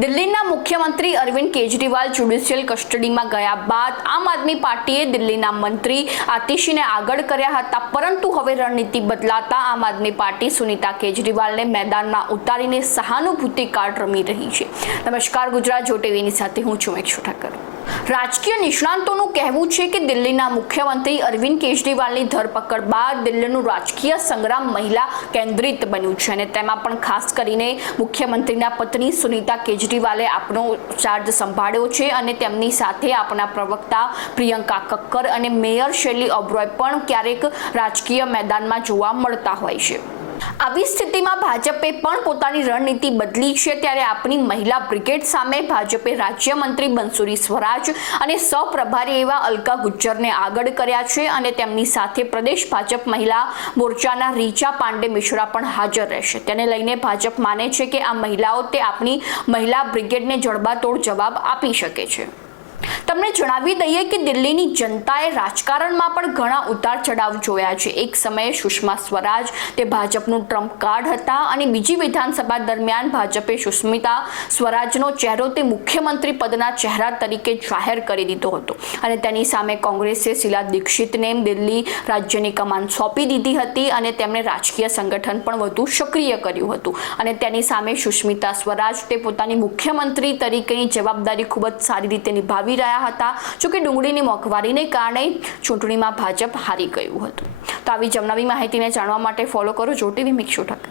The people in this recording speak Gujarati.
દિલ્હીના મુખ્યમંત્રી અરવિંદ કેજરીવાલ જ્યુડિશિયલ કસ્ટડીમાં ગયા બાદ આમ આદમી પાર્ટીએ દિલ્હીના મંત્રી આતિશીને આગળ કર્યા હતા. પરંતુ હવે રણનીતિ બદલાતા આમ આદમી પાર્ટી સુનીતા કેજરીવાલને મેદાનમાં ઉતારીને સહાનુભૂતિ કાર્ડ રમી રહી છે. નમસ્કાર, ગુજરાત જો ટીવીની સાથે હું છું મેક્ષુ ઠાકર. રાજકીય નિષ્ણાંતોનું કહેવું છે કે દિલ્હીના મુખ્યમંત્રી અરવિંદ કેજરીવાલની ધરપકડ બાદ દિલ્હીનું રાજકીય સંગ્રામ મહિલા કેન્દ્રિત બન્યું છે અને તેમાં પણ ખાસ કરીને મુખ્યમંત્રીના પત્ની સુનીતા કેજરીવાલે આપનો ચાર્જ સંભાળ્યો છે અને તેમની સાથે આપણા પ્રવક્તા પ્રિયંકા કક્કર અને મેયર શૈલી ઓબ્રોય પણ ક્યારેક રાજકીય મેદાનમાં જોવા મળતા હોય છે. આવી સ્થિતિમાં ભાજપે પણ પોતાની રણનીતિ બદલી છે ત્યારે આપણી મહિલા બ્રિગેડ સામે ભાજપે રાજ્યમંત્રી બંસુરી સ્વરાજ અને સહપ્રભારી એવા અલકા ગુજ્જરને આગળ કર્યા છે અને તેમની સાથે પ્રદેશ ભાજપ મહિલા મોરચાના રીચા પાંડે મિશ્રા પણ હાજર રહેશે. તેને લઈને ભાજપ માને છે કે આ મહિલાઓ તે આપણી મહિલા બ્રિગેડને જડબાતોડ જવાબ આપી શકે છે. તમને જણાવી દઈએ કે દિલ્હીની જનતાએ રાજકારણમાં પણ ઘણા ઉતાર ચઢાવ જોયા છે. એક સમયે સુષ્મા સ્વરાજ, તે ભાજપનું ટ્રમ્પ કાર્ડ હતા અને બીજી વિધાનસભા દરમિયાન ભાજપે સુષ્મિતા સ્વરાજનો ચહેરો તે મુખ્યમંત્રી પદના ચહેરા તરીકે જાહેર કરી દીધો હતો. અને તેની સામે કોંગ્રેસે શીલા દીક્ષિતને દિલ્હી રાજ્યની કમાન સોંપી દીધી હતી અને તેમણે રાજકીય સંગઠન પણ વધુ સક્રિય કર્યું હતું. અને તેની સામે સુષ્મિતા સ્વરાજ, તે પોતાની મુખ્યમંત્રી તરીકેની જવાબદારી ખૂબ જ સારી રીતે નિભાવી આવી રહ્યા હતા જોકે ડુંગળીની મોંઘવારીને કારણે ચૂંટણીમાં ભાજપ હારી ગયું હતું. તો આવી જમનાવી માહિતીને જાણવા માટે ફોલો કરો જો ટીવી મિક્ષુ ઠક્કર